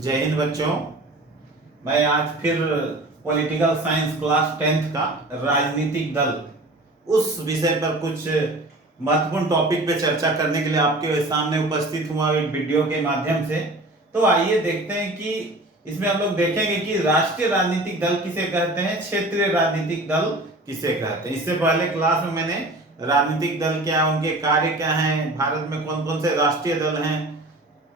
जय हिंद बच्चों। मैं आज फिर पॉलिटिकल साइंस क्लास 10th का राजनीतिक दल उस विषय पर कुछ महत्वपूर्ण टॉपिक पे चर्चा करने के लिए आपके सामने उपस्थित हुआ एक वीडियो के माध्यम से। तो आइए देखते हैं कि इसमें हम लोग देखेंगे कि राष्ट्रीय राजनीतिक दल किसे कहते हैं, क्षेत्रीय राजनीतिक दल किसे कहते हैं। इससे पहले क्लास में मैंने राजनीतिक दल क्या है, उनके कार्य क्या हैं, भारत में कौन कौन से राष्ट्रीय दल हैं,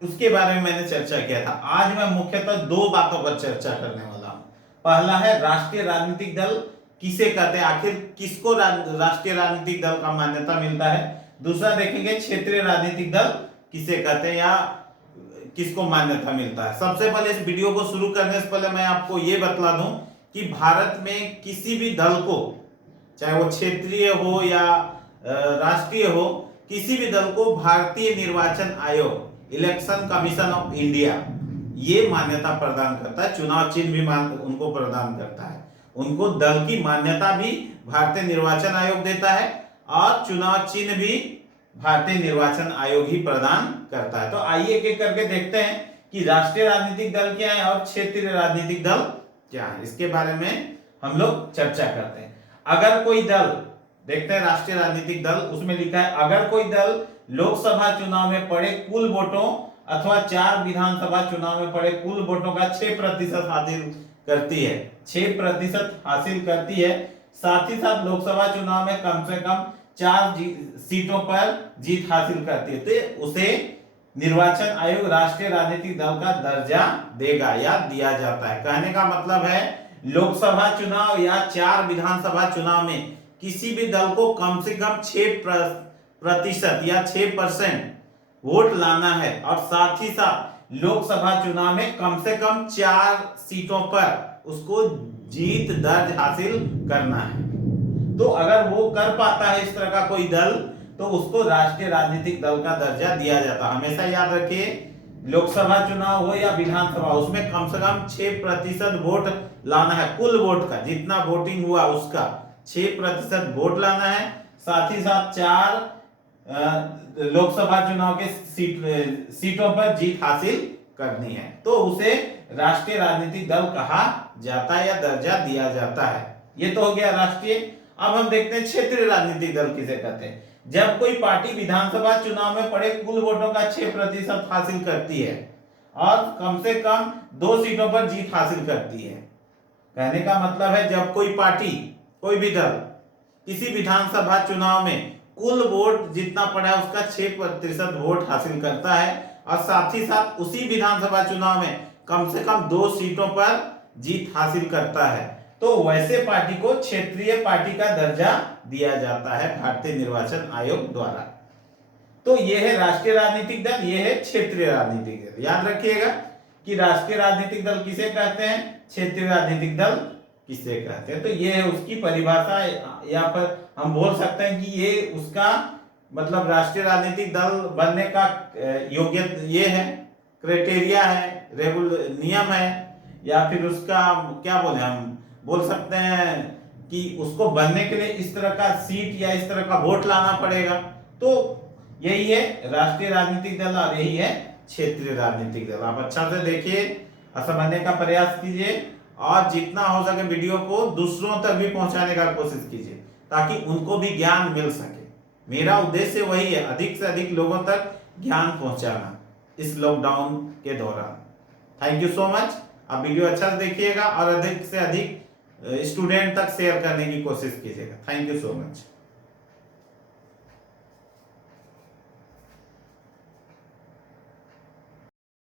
उसके बारे में मैंने चर्चा किया था। आज मैं मुख्यतः दो बातों पर चर्चा करने वाला हूं। पहला है राष्ट्रीय राजनीतिक दल किसे कहते हैं, आखिर किसको राष्ट्रीय राजनीतिक दल का मान्यता मिलता है। दूसरा देखेंगे क्षेत्रीय राजनीतिक दल किसे कहते हैं या किसको मान्यता मिलता है। सबसे पहले इस वीडियो को शुरू करने से पहले मैं आपको यह बतला दूं कि भारत में किसी भी दल को, चाहे वो क्षेत्रीय हो या राष्ट्रीय हो, किसी भी दल को भारतीय निर्वाचन आयोग, इलेक्शन कमीशन ऑफ इंडिया ये मान्यता प्रदान करता है। चुनाव चिन्ह भी उनको प्रदान करता है। उनको दल की मान्यता भी भारतीय निर्वाचन आयोग देता है और चुनाव चिन्ह भी भारतीय निर्वाचन आयोग ही प्रदान करता है। तो आइए एक एक करके देखते हैं कि राष्ट्रीय राजनीतिक दल क्या है और क्षेत्रीय राजनीतिक दल क्या है। इसके बारे में हम लोग चर्चा करते हैं। अगर कोई दल, देखते हैं राष्ट्रीय राजनीतिक दल, उसमें लिखा है अगर कोई दल लोकसभा चुनाव में पड़े कुल वोटों अथवा 4 विधानसभा चुनाव में पड़े कुल वोटों का 6% हासिल करती है, 6% हासिल करती है, साथ ही साथ लोकसभा चुनाव में कम से कम 4 सीटों पर जीत हासिल करती है, तो उसे निर्वाचन आयोग राष्ट्रीय राजनीतिक दल का दर्जा देगा या दिया जाता है। कहने का मतलब है लोकसभा चुनाव या 4 विधानसभा चुनाव में किसी भी दल को कम से कम 6% या 6% वोट लाना है और साथ ही साथ लोकसभा चुनाव में कम से कम 4 सीटों पर उसको जीत दर्ज हासिल करना है। तो अगर वो कर पाता है इस तरह का कोई दल, तो उसको राष्ट्रीय राजनीतिक दल का दर्जा दिया जाता है। हमेशा याद रखिए, लोकसभा चुनाव हो या विधानसभा, उसमें कम से कम 6% वोट लाना है। कुल वोट का जितना वोटिंग हुआ उसका 6% वोट लाना है, साथ ही साथ 4 लोकसभा चुनाव के सीटों पर जीत हासिल करनी है, तो उसे राष्ट्रीय राजनीतिक दल कहा जाता है या दर्जा दिया जाता है। ये तो हो गया राष्ट्रीय। अब हम देखते हैं क्षेत्रीय राजनीतिक दल किसे कहते हैं। जब कोई पार्टी विधानसभा चुनाव में पड़े कुल वोटों का 6% हासिल करती है और कम से कम 2 सीटों पर जीत हासिल करती है। कहने का मतलब है जब कोई पार्टी, कोई भी दल किसी विधानसभा चुनाव में कुल वोट जितना पड़ा है उसका 6% वोट हासिल करता है और साथ ही साथ उसी विधानसभा चुनाव में कम से कम 2 सीटों पर जीत हासिल करता है, तो वैसे पार्टी को क्षेत्रीय पार्टी का दर्जा दिया जाता है भारतीय निर्वाचन आयोग द्वारा। तो यह है राष्ट्रीय राजनीतिक दल, यह है क्षेत्रीय राजनीतिक दल। याद रखिएगा कि राष्ट्रीय राजनीतिक दल किसे कहते हैं, क्षेत्रीय राजनीतिक दल किसे कहते हैं। तो ये है उसकी परिभाषा। यहाँ पर हम बोल सकते हैं कि ये उसका मतलब राष्ट्रीय राजनीतिक दल बनने का योग्यता ये है, क्राइटेरिया है, नियम है, या फिर उसका क्या बोले, हम बोल सकते हैं कि उसको बनने के लिए इस तरह का सीट या इस तरह का वोट लाना पड़ेगा। तो यही है राष्ट्रीय राजनीतिक दल और यही है क्षेत्रीय राजनीतिक दल। आप अच्छा से देखिए, समझने का प्रयास कीजिए और जितना हो सके वीडियो को दूसरों तक भी पहुंचाने का कोशिश कीजिए ताकि उनको भी ज्ञान मिल सके। मेरा उद्देश्य वही है, अधिक से अधिक लोगों तक ज्ञान पहुंचाना इस लॉकडाउन के दौरान। Thank you so much. आप वीडियो अच्छा से देखिएगा और अधिक से अधिक स्टूडेंट तक शेयर करने की कोशिश कीजिएगा। Thank you so much.